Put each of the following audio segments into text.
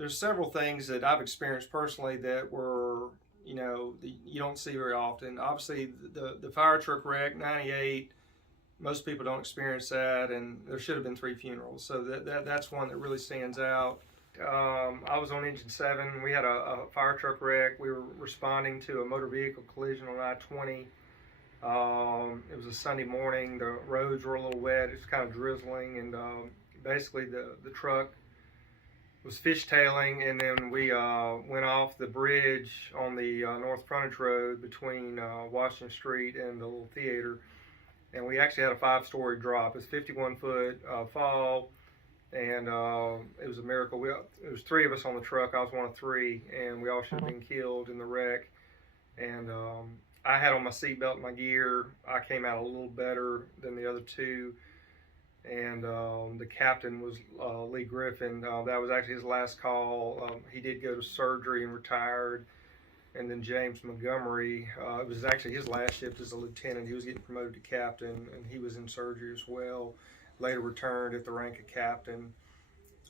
there's several things that I've experienced personally that were, you don't see very often. Obviously, the fire truck wreck, 98, most people don't experience that, and there should have been 3 funerals. So that's one that really stands out. I was on Engine 7. We had a fire truck wreck. We were responding to a motor vehicle collision on I-20. It was a Sunday morning. The roads were a little wet. It was kind of drizzling, and basically the truck was fishtailing, and then we went off the bridge on the North Frontage Road between Washington Street and the little theater, and we actually had a 5-story drop. It's 51-foot fall, and it was a miracle. It was 3 of us on the truck. I was one of 3, and we all should have been killed in the wreck. And I had on my seatbelt and my gear. I came out a little better than the other 2. And the captain was Lee Griffin. That was actually his last call. He did go to surgery and retired. And then James Montgomery, it was actually his last shift as a lieutenant. He was getting promoted to captain, and he was in surgery as well. Later returned at the rank of captain.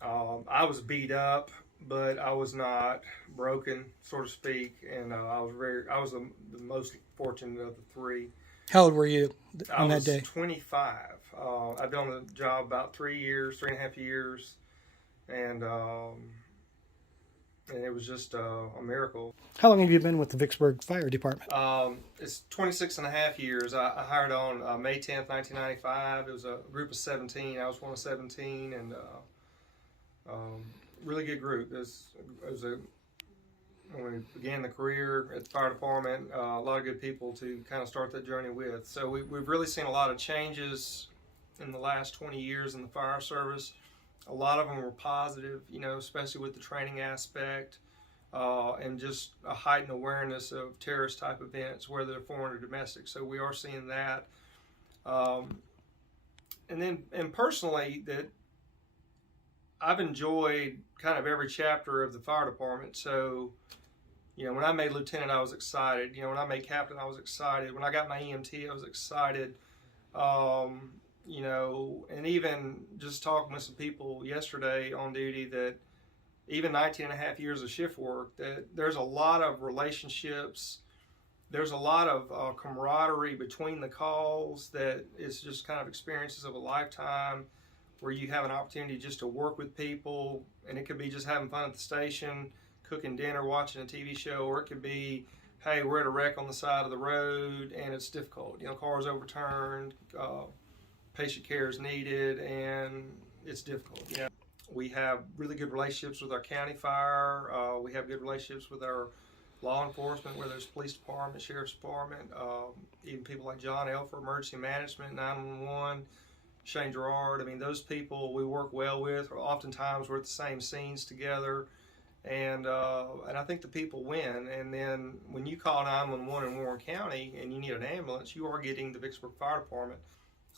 I was beat up, but I was not broken, so to speak. And I was the most fortunate of the 3. How old were you on that day? I was 25. I've been on the job about 3.5 years, and it was just a miracle. How long have you been with the Vicksburg Fire Department? It's 26.5 years. I hired on May 10th, 1995. It was a group of 17. I was one of 17, and really good group. It was when we began the career at the fire department, a lot of good people to kind of start that journey with. So we've really seen a lot of changes in the last 20 years in the fire service. A lot of them were positive, especially with the training aspect and just a heightened awareness of terrorist type events, whether they're foreign or domestic. So we are seeing that. And personally, that I've enjoyed kind of every chapter of the fire department. So, when I made lieutenant, I was excited. When I made captain, I was excited. When I got my EMT, I was excited. And even just talking with some people yesterday on duty, that even 19.5 years of shift work, that there's a lot of relationships. There's a lot of camaraderie between the calls, that it's just kind of experiences of a lifetime, where you have an opportunity just to work with people, and it could be just having fun at the station, cooking dinner, watching a TV show, or it could be, hey, we're at a wreck on the side of the road and it's difficult. Cars overturned, patient care is needed, and it's difficult. We have really good relationships with our county fire. We have good relationships with our law enforcement, whether it's police department, sheriff's department, even people like John Elfer, emergency management, 911. Shane Gerard. Those people we work well with. Oftentimes we're at the same scenes together, and I think the people win. And then when you call 911 in Warren County and you need an ambulance, you are getting the Vicksburg Fire Department.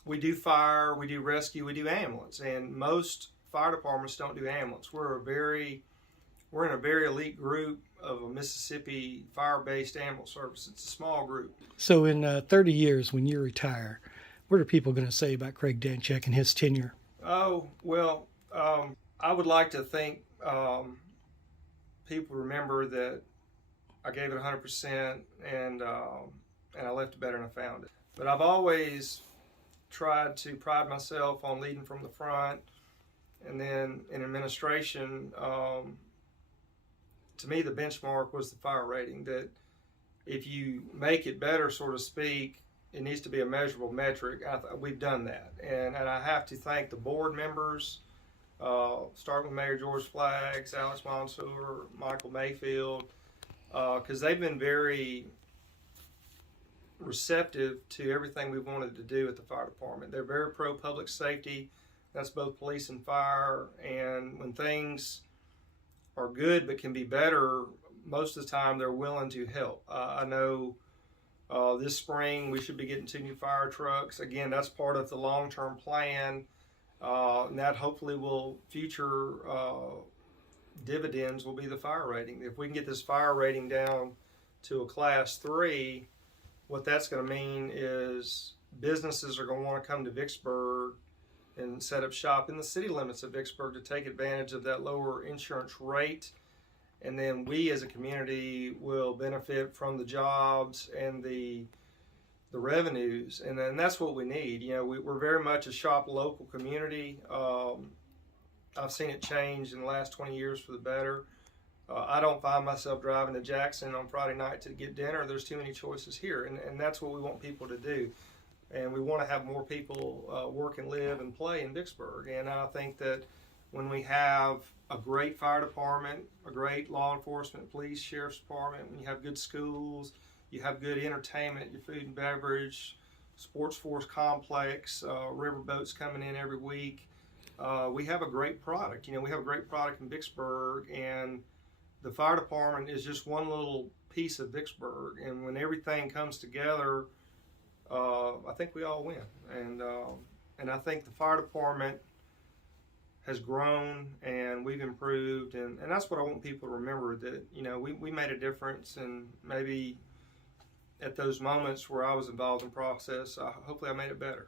We do fire, we do rescue, we do ambulance, and most fire departments don't do ambulance. We're in a very elite group of a Mississippi fire-based ambulance service. It's a small group. So in 30 years, when you retire, what are people going to say about Craig Danczyk and his tenure? Oh, well, I would like to think people remember that I gave it 100%, and I left it better than I found it. But I've always tried to pride myself on leading from the front, and then in administration, to me the benchmark was the fire rating, that if you make it better, so to speak, it needs to be a measurable metric. We've done that, and I have to thank the board members, starting with Mayor George Flaggs, Alex Monsoor, Michael Mayfield, because they've been very receptive to everything we wanted to do at the fire department. They're very pro public safety. That's both police and fire. And when things are good but can be better, most of the time they're willing to help. I know this spring we should be getting 2 new fire trucks. Again, that's part of the long-term plan, and that hopefully will future dividends will be the fire rating. If we can get this fire rating down to a class 3, what that's going to mean is businesses are going to want to come to Vicksburg and set up shop in the city limits of Vicksburg to take advantage of that lower insurance rate. And then we as a community will benefit from the jobs and the revenues, and then that's what we need. You know, we're very much a shop local community. I've seen it change in the last 20 years for the better. I don't find myself driving to Jackson on Friday night to get dinner. There's too many choices here, and that's what we want people to do. And we want to have more people work and live and play in Vicksburg. And I think that when we have a great fire department, a great law enforcement, police, sheriff's department, when you have good schools, you have good entertainment, your food and beverage, sports force complex, riverboats coming in every week, we have a great product. You know, we have a great product in Vicksburg, and the fire department is just one little piece of Vicksburg. And when everything comes together, I think we all win. And I think the fire department has grown and we've improved, and that's what I want people to remember, that, you know, we made a difference, and maybe at those moments where I was involved in the process, hopefully I made it better.